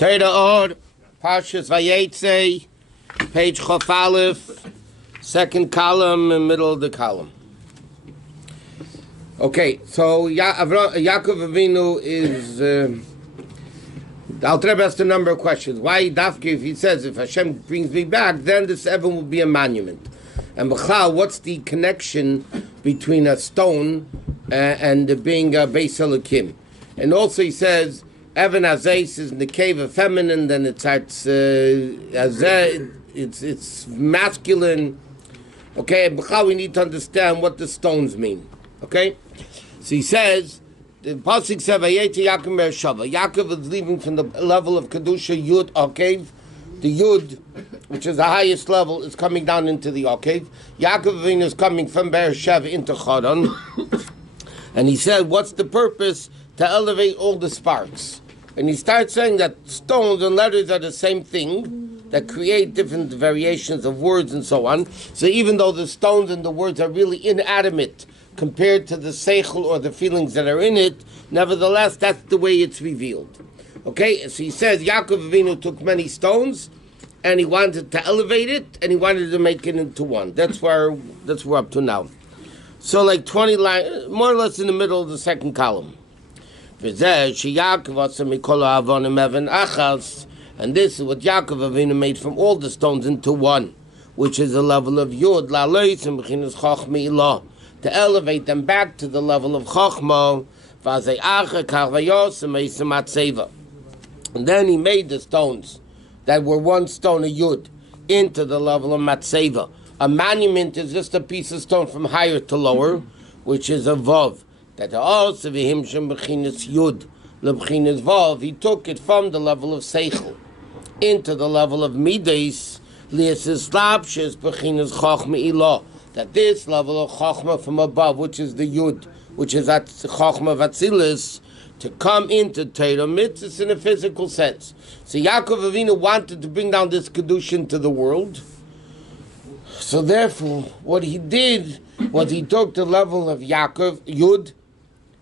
Torah Or Parshat Vayetze, page Chof Aleph, second column and middle of the column. Okay, so Yaakov Avena is. The Alter Rebbe asked a number of questions. Why Dafke, if he says if Hashem brings me back, then this Evan will be a monument. And B'chal, what's the connection between a stone and being a Beis Elokim? And also he says Evan Azais is in the cave of feminine, then it's masculine. Okay, and B'chal, we need to understand what the stones mean. Okay, so he says the pasuk says Vayetze Yaakov Mershava. Yaakov is leaving from the level of kedusha Yud Okav. The Yud, which is the highest level, is coming down into the Okav. Yaakov Avena is coming from Beersheva into Charan. And he said, what's the purpose? To elevate all the sparks. And he starts saying that stones and letters are the same thing, that create different variations of words and so on. So even though the stones and the words are really inanimate compared to the seichel or the feelings that are in it, nevertheless, that's the way it's revealed. Okay, so he says Yaakov Avena took many stones, and he wanted to elevate it, and he wanted to make it into one. That's where we're up to now. So like 20 lines, more or less in the middle of the second column. And this is what Yaakov Avena made from all the stones into one, which is the level of Yud, to elevate them back to the level of Chochmah. And then he made the stones that were one stone, a Yud, into the level of Matseva. A monument is just a piece of stone from higher to lower, which is a Vav. That also v'him shem b'chinas Yud l'b'chinas Vav. He took it from the level of Seichel into the level of Midas, li'esis lapshes b'chinas Chochmah ilah. That this level of Chochmah from above, which is the Yud, which is at Chochmah Vatzilis, to come into Torah mitzvahs in a physical sense. So Yaakov Avena wanted to bring down this kedusha into the world. So therefore, what he did was he took the level of Yaakov, Yud,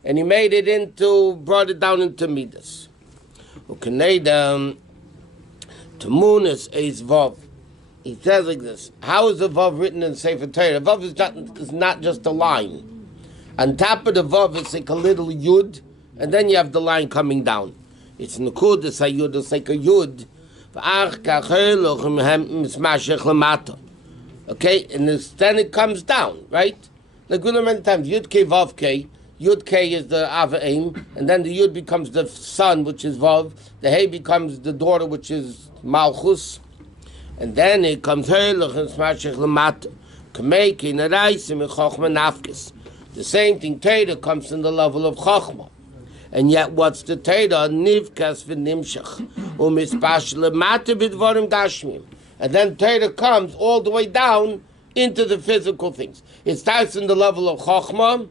and he made it brought it down into Midas. U'kneidam Tamunas Eis Vav. He says like this: how is the Vav written in Sefer Torah? Vav is not just a line. On top of the Vav, it's like a little Yud, and then you have the line coming down. It's Nukud, it's a Yud, it's like a Yud. Okay, and then it comes down, right? Like we learn many times, Yud K Vav K. Yud K is the Avaim, and then the Yud becomes the son, which is Vav. The Hey becomes the daughter, which is Malchus. And then it comes the same thing, Torah comes in the level of Chochmah. And yet what's the Torah? Nivkas v'nimshach u'mispash lemata b'dvarim gashmim. And then Torah comes all the way down into the physical things. It starts in the level of Chochmah,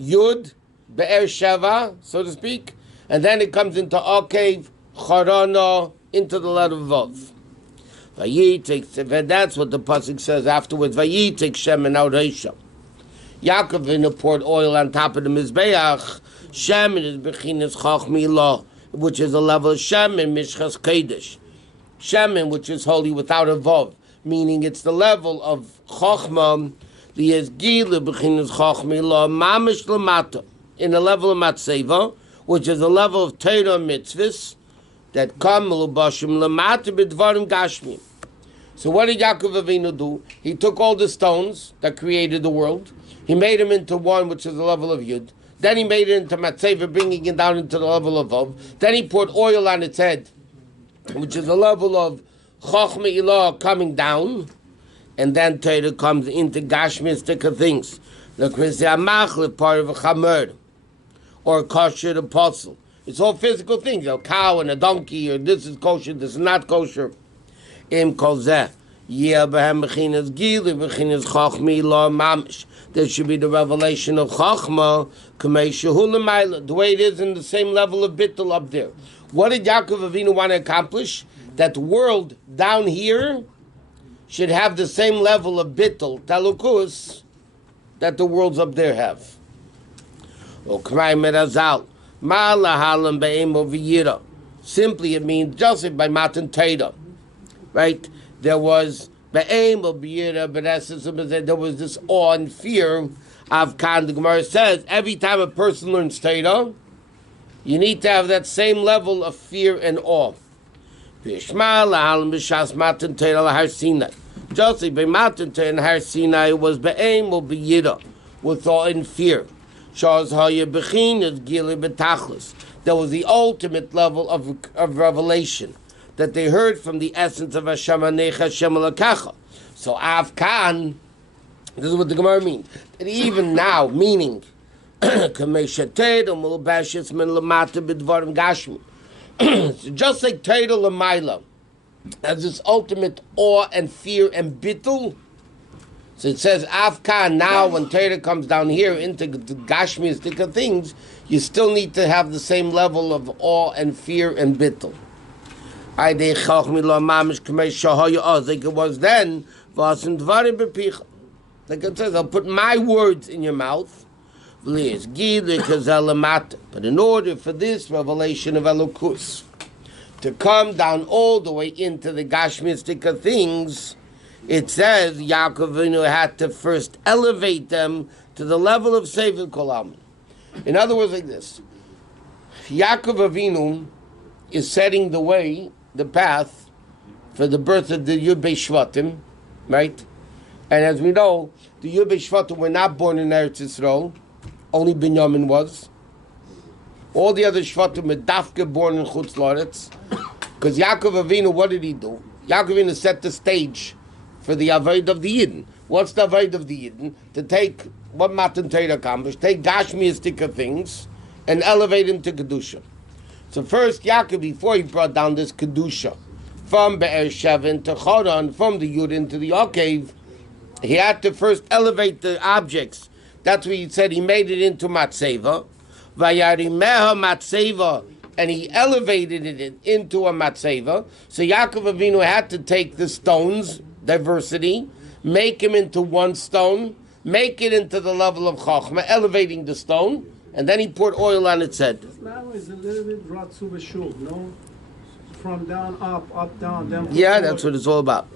Yud, Be'er-Sheva, so to speak, and then it comes into Okav, Charana, into the letter Vav. That's what the pasuk says afterwards. Vayitek shemen al reisha. Yaakov Avena poured oil on top of the mizbeach. Shemen is bechinas chachmi lah, which is a level of shemen mishchas kodesh. Shemen, which is holy without a vav, meaning it's the level of chachma. The yesgila bechinas chachmi lah mamish lamata, in the level of matseva, which is the level of Torah mitzvahs that come l'bashim lamata b'dvarim gashmim. So what did Yaakov Avena do? He took all the stones that created the world. He made them into one, which is the level of Yud. Then he made it into Matseva, bringing it down into the level of Vav. Then he poured oil on its head, which is the level of Chochmah Ilah coming down. And then Torah comes into Gashmistic things. The Krisyah Machlef, part of a Chamer, or a kosher apostle. It's all physical things, a cow and a donkey, or this is kosher, this is not kosher. Im kol zeh, yeh behem bechinas gili, bechinas chochmi la mamish. There should be the revelation of chochma, k'mei Hula Maya, the way it is in the same level of bittul up there. What did Yaakov Avena want to accomplish? That the world down here should have the same level of bittul, talukus, that the worlds up there have. O k'mei merazal. Simply, it means just like by Matan Torah, right? There was be'em or b'yira, but essence of it, there was this awe and fear of Khan. The Gemara says every time a person learns Torah, you need to have that same level of fear and awe. Just like by Matan Torah and Har Sinai, it was be'em or b'yira, with awe and fear. There was the ultimate level of revelation that they heard from the essence of Hashem Anecha Hashem Elakacha. So Avkan, this is what the Gemara means. And even now, meaning, just like Torah L'mayla has this ultimate awe and fear and bittul. So it says Avkan, now when Torah comes down here into the Gashmistic things, you still need to have the same level of awe and fear and bittul. Like it was then, like it says, I'll put my words in your mouth. But in order for this revelation of Elokus to come down all the way into the Gashmistic things, it says Yaakov Avena had to first elevate them to the level of Sefer Kolam. In other words, like this: Yaakov Avena is setting the way, the path for the birth of the Yud Bei Shvatim, right? And as we know, the Yud Bei Shvatim were not born in Eretz Yisrael; only Binyamin was. All the other Shvatim were dafke born in Chutz La'aretz. Because Yaakov Avena, what did he do? Yaakov Avena set the stage for the Avoid of the Yidden. What's the Avoid of the Yidden? To take what Matan Torah accomplished, take Gashmiistic things, and elevate him to Kedusha. So first, Yaakov, before he brought down this Kedusha, from Be'er Sheva to Choron, from the Yud into the Yaakov, he had to first elevate the objects. That's what he said, he made it into Matseva. Vayarimeha Matseva, and he elevated it into a Matseva. So Yaakov Avena had to take the stones, diversity, make him into one stone, make it into the level of Chochmah, elevating the stone, and then he poured oil on its head. Now is a little bit Ratzu B'Shul, no? From down, up, down, down. Yeah, that's what it's all about.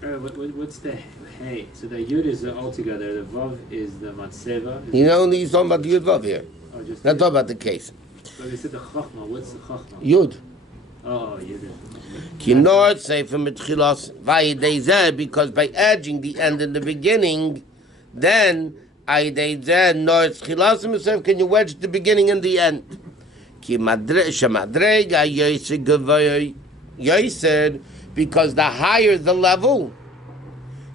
What's the hey? So the Yud is all together, the Vav is the Matseva. You know, he's talking about the Yud Vav here. Oh, just not talking about the case. But they said the Chachma, what's the Chachma? Yud. Oh, Yud. Kinor Sefer Mitchilos Vayedze, because by edging the end in the beginning, then Ayedze Nor Tchilas Yosef, can you wedge the beginning and the end? Ki Shamadrega Yosef Gavoy Yosef, because the higher the level,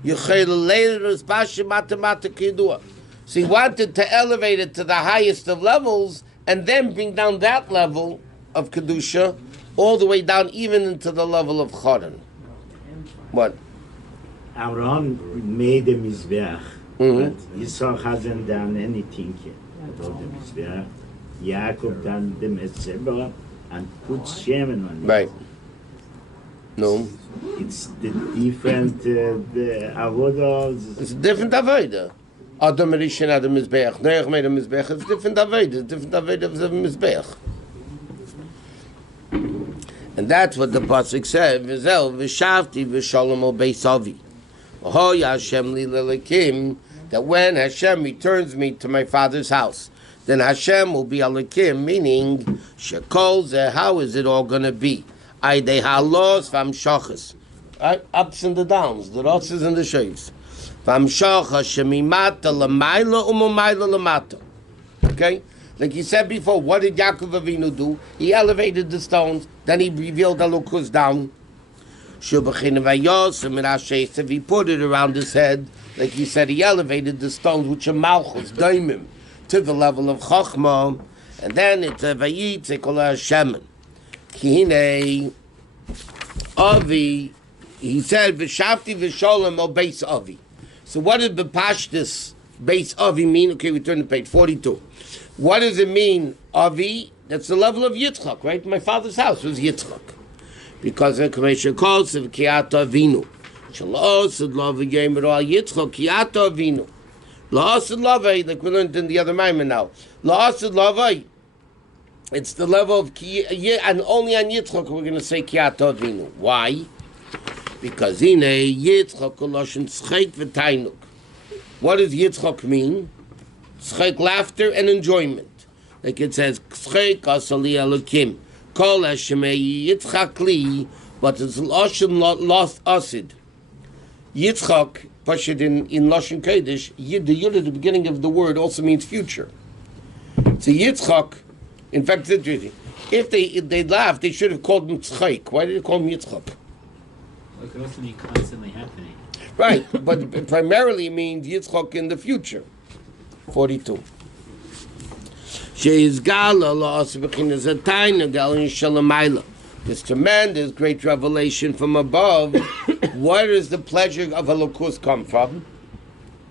so he wanted to elevate it to the highest of levels and then bring down that level of Kedusha all the way down even into the level of Choron. What? Abraham made a Mizbeach, but Yisrael hasn't done anything yet about the Mizbeach. Yaakov done the Metzeba and put Shemen on it. Right. No. It's the different the avodas. It's a different avodah. Adam Rishon had a mizbeach. Noach made a mizbeach. It's different avodah. Different avodah of the mizbeach. And that's what the pasuk said. V'zel v'shavti v'shalom al beis avi. V'hoya Hashem li lelekim. That when Hashem returns me to my father's house, then Hashem will be alekim, meaning shekol zeh. How is it all going to be? Aydei halos v'amshachas. Ups and the downs, the rosses and the shaves. V'amshachas shemimata l'mayla u'mamayla l'mata. Okay? Like he said before, what did Yaakov Avena do? He elevated the stones, then he revealed the Elokus down. He put it around his head. Like he said, he elevated the stones, which are malchus, daimim, to the level of Chochmah. And then it's a Vayetze kol Hashemen. Kihine Avi, he said, V'shavti v'sholem o beis Avi. So what did B'pashtis beis Avi mean? Okay, we turn to page 42. What does it mean, Avi? That's the level of Yitzchak, right? My father's house was Yitzchak. Because the Commission calls it Kiata Avinu. Shalosad Lava Yemer al Yitzchak, Kiata Avinu. La'asad Lava, like we learned in the other Maamarim now. La'asad Lava, It's the level of and only on Yitzchak we're going to say Yaakov Avena. Why? Because in a Yitzchak Loshen Tzchek v'Tainuk. What does Yitzchak mean? Tzchek, laughter and enjoyment. Like it says, Tzchek asali elokim, kol hashemei Yitzchak li, but it's Loshen lost asid. Yitzchak, Pashid in Loshen Kodesh, the yud at the beginning of the word also means future. So Yitzchak, in fact, it's interesting. If they laughed, they should have called him Tzchek. Why did they call him Yitzchak? Well, it could also mean constantly happening. Right, but primarily it means Yitzchak in the future. 42. This tremendous, great revelation from above. Where does the pleasure of Elokus come from?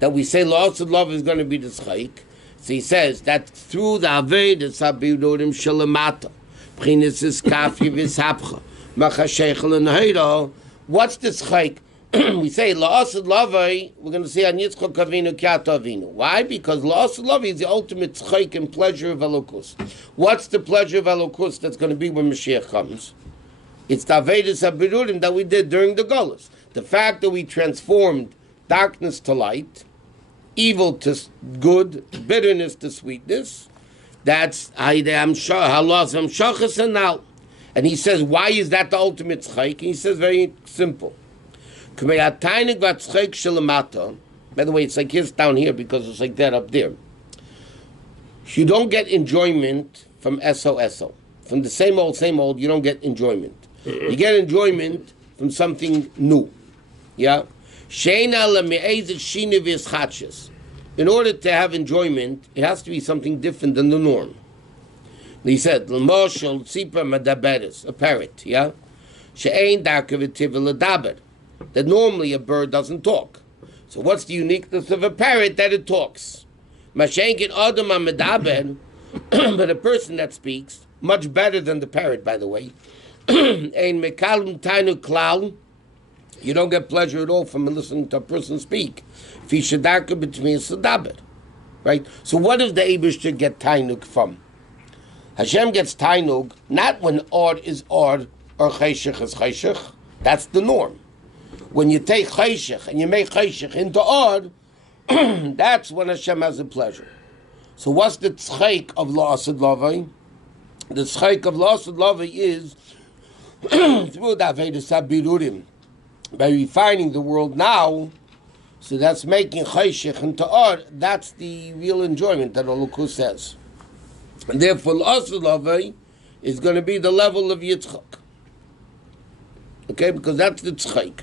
That we say loss of love is going to be the tzchaik. So he says that through the Aveda Sabirudim Shalamata, Pchinis is Kafi Vishapcha, Machashechel and Heiro. What's the tzchaik? We say La'asad Lavai, we're going to say on Yitzchak Avinu Yaakov Avena. Why? Because La'asad Lavai is the ultimate tzchaik and pleasure of Elokus. What's the pleasure of Elokus that's going to be when Mashiach comes? It's the Aveda Sabirudim that we did during the Golus. The fact that we transformed darkness to light, evil to good, bitterness to sweetness. That's halaz shachas and now. And he says, why is that the ultimate tzchaik? And he says, very simple. By the way, it's like this down here because it's like that up there. You don't get enjoyment from SO. From the same old, you don't get enjoyment. You get enjoyment from something new. Yeah? In order to have enjoyment, it has to be something different than the norm. He said, a parrot, yeah? That normally a bird doesn't talk. So what's the uniqueness of a parrot? That it talks. But a person that speaks, much better than the parrot, by the way, you don't get pleasure at all from listening to a person speak. Right? So what does the Eibishter get tainug from? Hashem gets tainug not when Or is Or or Cheshech is Cheshech. That's the norm. When you take Cheshech and you make Cheshech into Or, that's when Hashem has a pleasure. So what's the tzchaik of La'asad Lavai? The tzchaik of La'asad Lavai is through the Aveda Sabirudim, by refining the world now. So that's making Cheshech into Or. That's the real enjoyment that Elokus says. And therefore, La'asad Lavai is going to be the level of Yitzchak. Okay, because that's the tzchaik.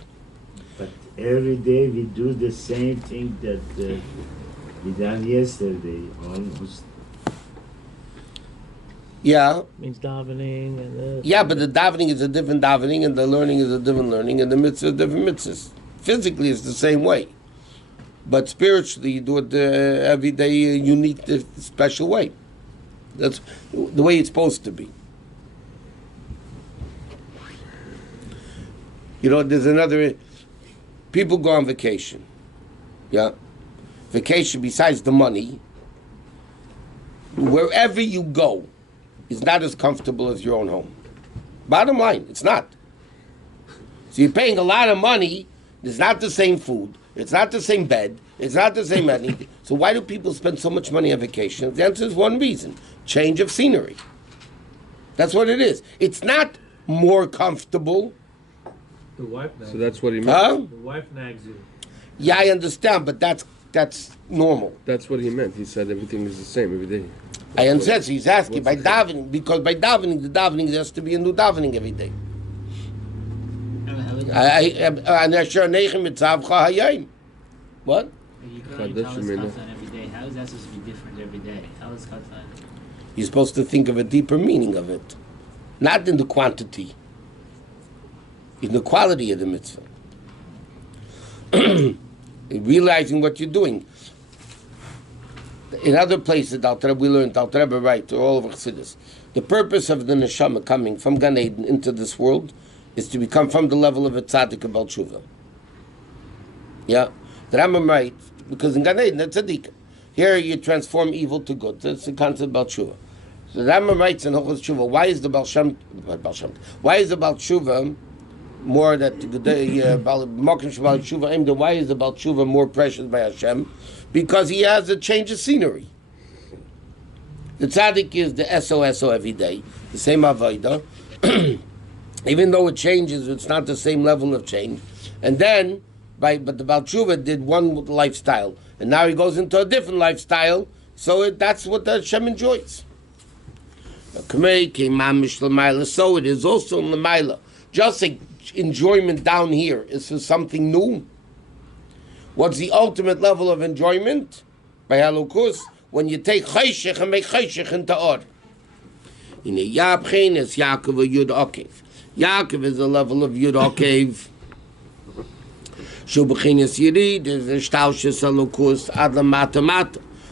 But every day we do the same thing that we done yesterday, almost. Yeah. Means davening and yeah, but the davening is a different davening, and the learning is a different learning, and the mitzvah is a different mitzvah. Physically, it's the same way. But spiritually, you do it every day unique, special way. That's the way it's supposed to be. You know, there's another... People go on vacation. Yeah? Vacation, besides the money, wherever you go, is not as comfortable as your own home. Bottom line, it's not. So you're paying a lot of money, it's not the same food, it's not the same bed, it's not the same anything. So why do people spend so much money on vacation? The answer is one reason: change of scenery. That's what it is. It's not more comfortable. the wife nags. So that's what he meant. Huh? The wife nags you. Yeah, I understand, but that's normal. That's what he meant. He said everything is the same every day. I understand. So he's asking by davening, because by davening, the davening has to be a new davening every day. What? You can only tell us Katan every day. How is that supposed to be different every day? Tell us Katan. You're supposed to think of a deeper meaning of it. Not in the quantity. In the quality of the mitzvah. Realizing what you're doing. In other places, we learned, right, to all of Chassidus, the purpose of the neshama coming from Gan Eden into this world is to become from the level of a tzaddik of Baal Tshuva. Yeah? The Rambam writes, because in Gan Eden, that's tzaddik. Here you transform evil to good. That's the concept of Baal Tshuva. So the Rambam writes in Hilchos Tshuva, why is the Baal Shem Tshuva more that the Mokim Shabbat Tshuva aimed at? Why is the Baal Tshuva more precious by Hashem? Because he has a change of scenery. The tzaddik is the SOSO every day, the same avodah. Even though it changes, it's not the same level of change. And then, but the Baal Tshuva did one lifestyle, and now he goes into a different lifestyle. So that's what the Hashem enjoys. So it is also in the Maila. Just like enjoyment down here is for something new. What's the ultimate level of enjoyment? By Halukus, when you take Chayshech and make Chayshech into Or. In a Yabchein is Yaakov a Yud Okev. Yaakov is the level of Yud Okev. Shubachin is Yirid, is the Shtaushis Halukus, Adla Mata.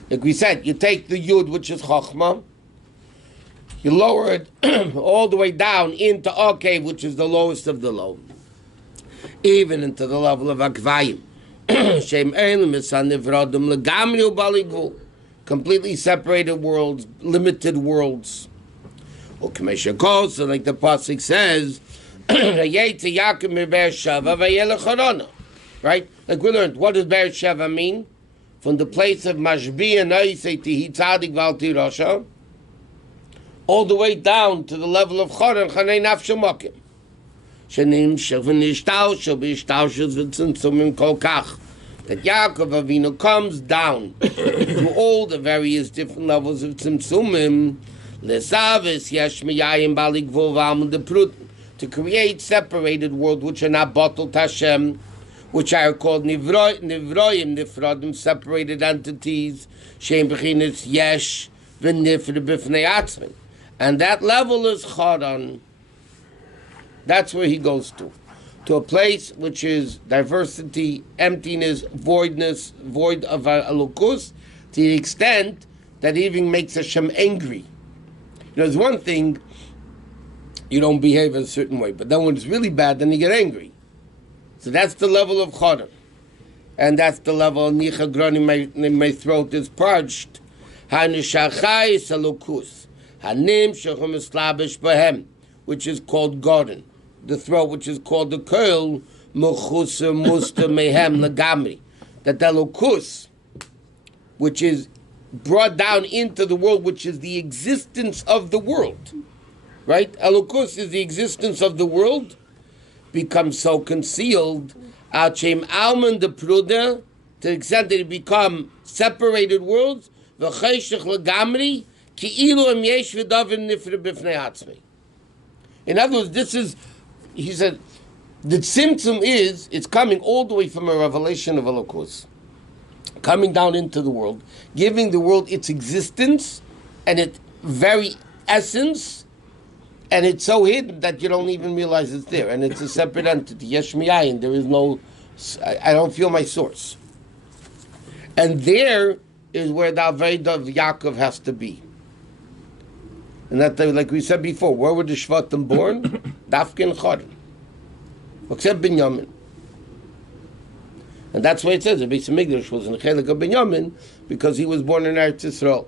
Like we said, you take the Yud, which is Chochmah, you lower it all the way down into Okev, which is the lowest of the low. Even into the level of Akvayim. Completely separated worlds, limited worlds. So like the Pasuk says, right? Like we learned, what does Be'er Sheva mean? From the place of Mashbi and Oisei Tihi Tzadik Valti Rosha, all the way down to the level of Choron, Chanei Nafshe Mokim. Shenim Shevin Ishtau, Shabi Ishtau Shezvitzin Kol Kach. That Yaakov Avena comes down to all the various different levels of Tzimtzumim, Lesavis Yesh Miyayim Balik Vovam the Prut, to create separated worlds which are not bottled Hashem, which are called Nivroim, Nifrodim, separated entities, Shem Bechinis Yesh, V'nifr B'fnei Atzmin. And that level is Choron. That's where he goes to a place which is diversity, emptiness, voidness, void of Elokus, to the extent that it even makes Hashem angry. There's one thing, you don't behave a certain way, but then when it's really bad, then you get angry. So that's the level of Choron. And that's the level of Nicha Groni, my throat is parched. Hanishachai Elokus. Hanim Shechum Eslabish Bahem, which is called Gordon. The throat, which is called the curl, Mechusa Musta Mehem Lagamri. That the Elokus, which is brought down into the world, which is the existence of the world. Right? Elokus is the existence of the world, becomes so concealed, Achem Alman the Pruda, to the extent that it become separated worlds, V'chayshech Lagamri, Ki'ilu Em Yesh V'davin Nifre B'fnei Atzmi. In other words, this is, he said, the symptom is, it's coming all the way from a revelation of Elokus, coming down into the world, giving the world its existence and its very essence, and it's so hidden that you don't even realize it's there, and it's a separate entity. Yesh miyayin, there is no, I don't feel my source. And there is where the Aveda of Yaakov has to be. And that, like we said before, where were the Shvatim born? Dafkin Choron. Except Binyamin. And that's why it says the Beis Hamikdash was in the Chelik of Binyamin, because he was born in Eretz Yisrael.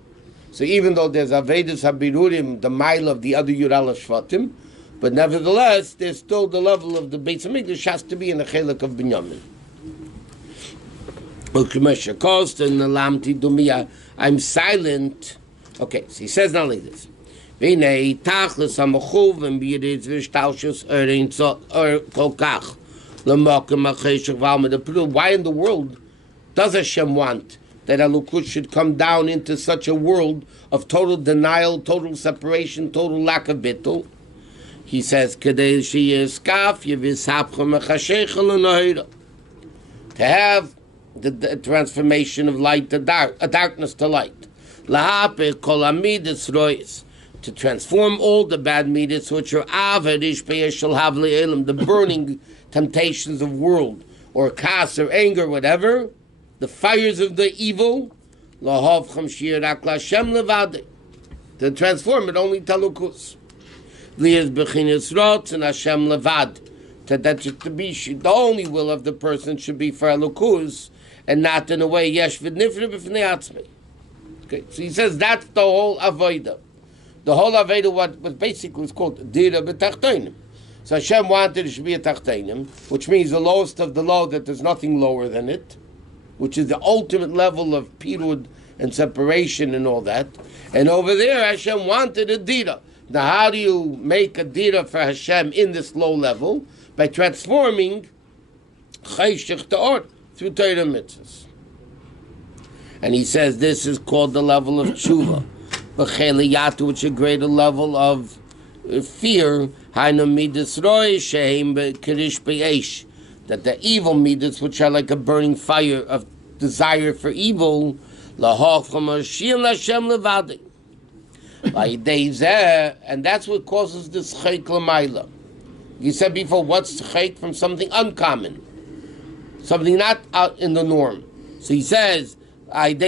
So even though there's Avedas HaBirurim, the mile of the other Yural Shvatim, but nevertheless, there's still the level of the Beis Hamikdash has to be in the Chelik of Binyamin. I'm silent. Okay, so he says not like this. Why in the world does Hashem want that Elokus should come down into such a world of total denial, total separation, total lack of bittul? He says, to have the transformation of light to darkness to light. To transform all the bad midas, which are the burning temptations of world, or kas, or anger, whatever, the fires of the evil, to transform it only to Elokus. And Hashem levad, that to be the only will of the person should be for Elokus, and not in a way yesh v'nifre b'fnei atzmi. Okay, so he says that's the whole avodah. The whole Aveda what was basically was called Dira B'Tachtonim. So Hashem wanted it should be a Tachtonim, which means the lowest of the low, that there's nothing lower than it, which is the ultimate level of pirud and separation and all that. And over there, Hashem wanted a Dira. Now, how do you make a Dira for Hashem in this low level? By transforming Chayshich to Or through Torah mitzvahs. And he says this is called the level of tshuva. B'cheliyatu, which is a greater level of fear, hainu midas roi shehem kirish be'esh, that the evil midas, which are like a burning fire of desire for evil, lahachom ashil Hashem levadi. And that's what causes this chayk l'mayla. You said before, what's chayk? From something uncommon, something not out in the norm. So he says, which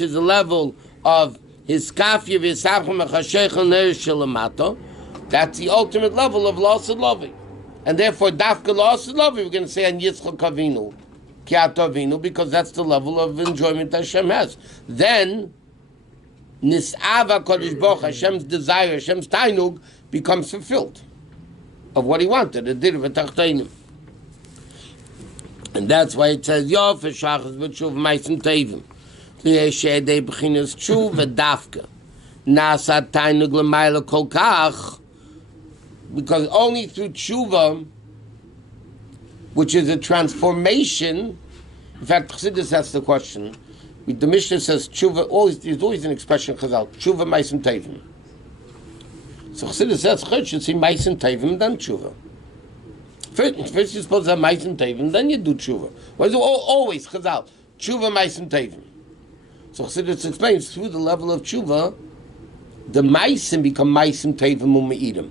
is the level of his kafir v'yisachim achashechel ne'er. That's the ultimate level of loss and loving, and therefore dafka loss and loving. We're going to say on Yitzchak Avinu, Kiat Avinu, because that's the level of enjoyment Hashem has. Then nis'ava kodesh boch, Hashem's desire, Hashem's tainug becomes fulfilled of what he wanted. It did v'tachtonim. And that's why it says, Yo, for shachas v'tshuv ma'asim tevim. Li'eshedei b'chinas tshuv v'dafka. Nasa tainug l'mayla kol kach. Because only through tshuva, which is a transformation, in fact, Chassidus asks the question, the Mishnah says tshuva, there's always an expression Chazal, tshuva ma'asim tevim. So Chassidus says, Chod should see ma'asim tevim, then tshuva. First you're supposed to have ma'asim tevim, then you do tshuva. Why is it always Chazal? Tshuva ma'asim tevim. So Chassidus explains, through the level of tshuva, the ma'asim become ma'asim tevim u'me'idim.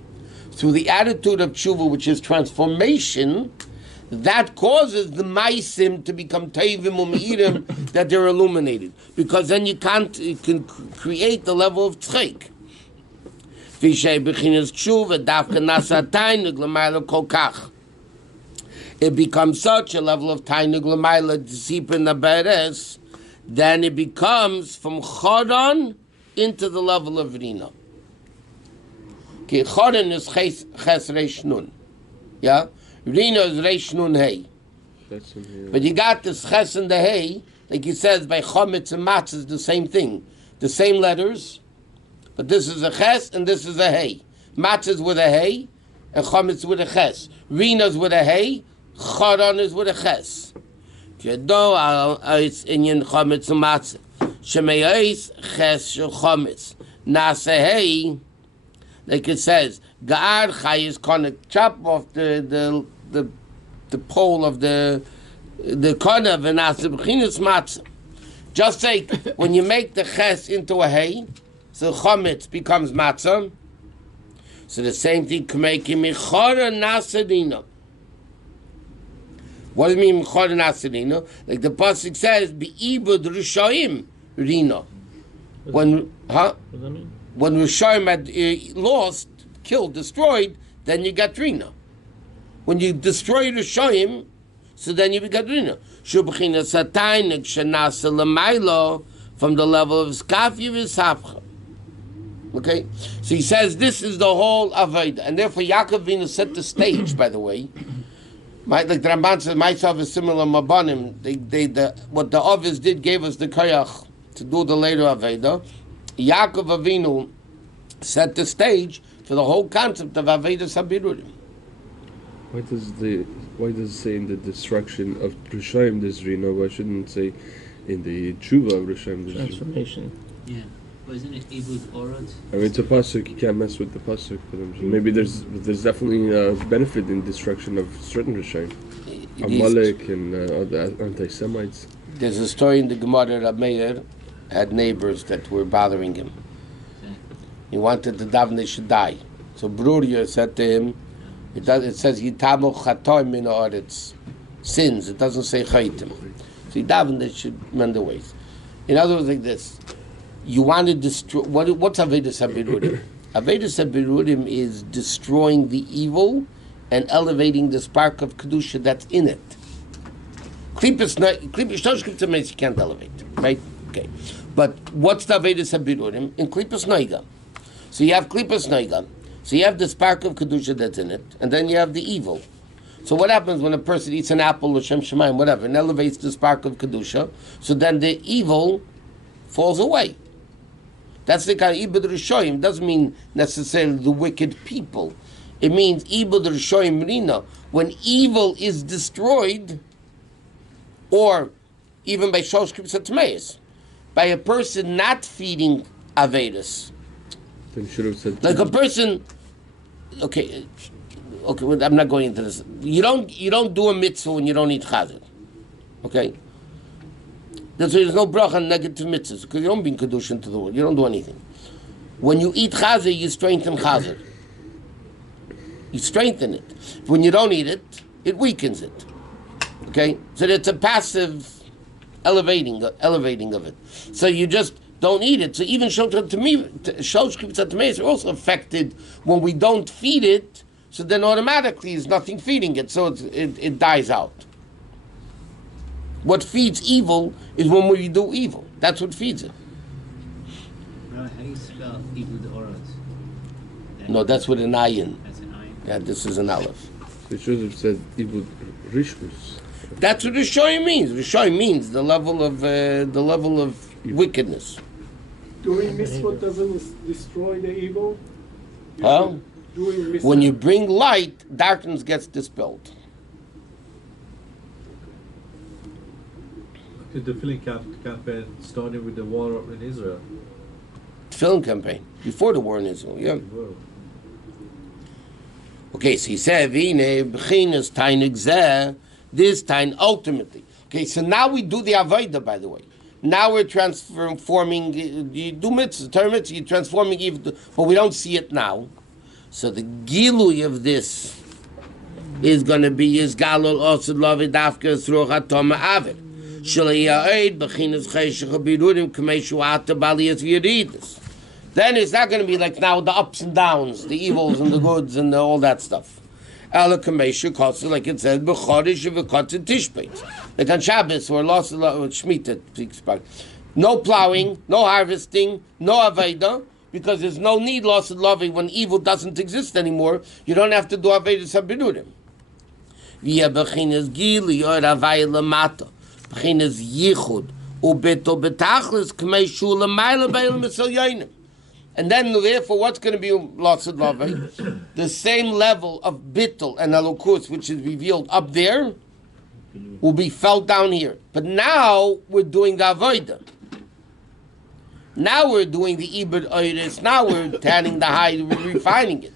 Through the attitude of tshuva, which is transformation, that causes the ma'asim to become tevim u'me'idim, that they're illuminated. Because then you can create the level of tzchek. It becomes such a level of tainug l'mayla deep in the beres, then it becomes from chodon into the level of rina. Okay, chodon is ches reish nun, yeah. Rina is reish nun hey. But you got this ches and the hey, like he says by chometz and matzah is the same thing, the same letters, but this is a ches and this is a hey. Matzah is with a hey, and chometz with a ches. Rina is with a hey. Chodon is with a ches. It's inyan chometz u'matzah. Shemeyos ches shel chometz. Nasa hey, like it says, Ga'ar chay is gonna chop off the pole of the corner of an b'chinas matzah. Just like when you make the ches into a hay, so chometz becomes matzah. So the same thing can make him mechora nasadina. What does it mean, Mechor Nasadina? Like the pasuk says, "Be'ibud Rishoyim Rina." What does that mean? When Rishoyim had lost, killed, destroyed, then you got Rina. When you destroy Rishoyim, so then you got Rina. Shubchina Satainik Shanasa Lamailo, from the level of Skafi V'Sapcha. Okay, so he says this is the whole Aveda, and therefore Yaakov Avena set the stage. By the way. Like the Ramban says, myself is similar Mabanim. What the Ovis did gave us the koyach to do the later Aveda. Yaakov Avinu set the stage for the whole concept of Aveda Sabirudim. Why does it say in the destruction of Rishaim there's Rina? Why shouldn't it say in the Tshuva of Rishaim there's Transformation. Yeah. But isn't it Ibud Orad? I mean, it's a pasuk. You can't mess with the pasuk. But maybe there's definitely a benefit in destruction of certain Rishaim. Amalek and other anti-Semites. There's a story in the Gemara. Rabbi Meir had neighbors that were bothering him. He wanted the daven they should die. So Bruria said to him, it says Yitamu Chatoim min haaretz, sins. It doesn't say Chaitim. So he davened they should mend the ways. In other words, like this. You want to destroy, what's Aveda Sabirudim? Aveda Sabirudim is destroying the evil and elevating the spark of Kedusha that's in it. Klippus you can't elevate, right? Okay. But what's the Avedis Habirurim? In Klipas Noiga. So you have Klipas Noiga. So you have the spark of Kedusha that's in it, and then you have the evil. So what happens when a person eats an apple or Shem Shemayim, whatever, and elevates the spark of Kedusha, so then the evil falls away. That's the kind of Ibud Rishoyim. Doesn't mean necessarily the wicked people. It means Ibud Rishoyim Rina. When evil is destroyed, or even by Shosh Kripsa Tmeis, by a person not feeding Avedis. Then should have said Like a person, okay, I'm not going into this. You don't do a mitzvah when you don't eat chazir, okay? That's why there's no bracha on negative mitzvahs, because you don't bring kedusha into the world. You don't do anything. When you eat chazir, you strengthen chazir. You strengthen it. When you don't eat it, it weakens it. Okay, so it's a passive elevating of it. So you just don't eat it. So even shosh are also affected when we don't feed it. So then automatically there's nothing feeding it. So it dies out. What feeds evil is when we do evil. That's what feeds it. How do you spell evil the auras? No, that's with an ayin. That's an ayin. Yeah, this is an aleph. They should have said Ibud Rishus. That's what Rishoyim means. Rishoyim means the level of wickedness. Doing mitzvot doesn't destroy the evil. Huh? Doing mitzvot. When you bring light, darkness gets dispelled. The filling campaign started with the war in Israel. Film campaign before the war in Israel. Yeah. Okay, so he said, "Vine b'chinas tainig zeh." This time, ultimately. Okay, so now we do the avodah. By the way, now we're transforming. You do mitzvah, Torah mitzvah. You're transforming evil, but we don't see it now. So the gilui of this is going to be is galol osud lavi dafka through hatoma avid. Then it's not going to be like now the ups and downs, the evils and the goods and all that stuff. Like it says, like on Shabbos or Shemitah, no plowing, no harvesting, no Aveda, because there's no need loss of loving when evil doesn't exist anymore. You don't have to do Aveda Sabinurim. B'chinas yichud ubeto betachlis k'mei shula ma'ila b'elam mitzal. And then therefore what's going to be lots of love? The same level of bittul and alukus which is revealed up there will be felt down here. But now we're doing the avodah. Now we're doing the ibud oiris. Now we're tanning the hide, we're refining it.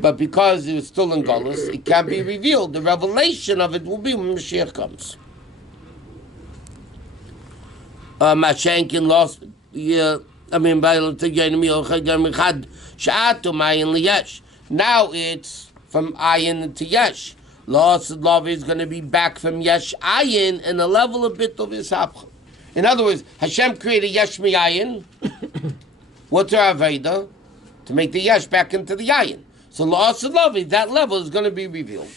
But because it was still in Golus, it can't be revealed. The revelation of it will be when Mashiach comes. Mashenkin lost. Yeah, I mean, now it's from ayin to yesh. Lost love is going to be back from yesh ayin and a level of bit of ishapcha. In other words, Hashem created yesh mi ayin. What's our aveda? To make the yesh back into the ayin. So lost love, that level is going to be revealed.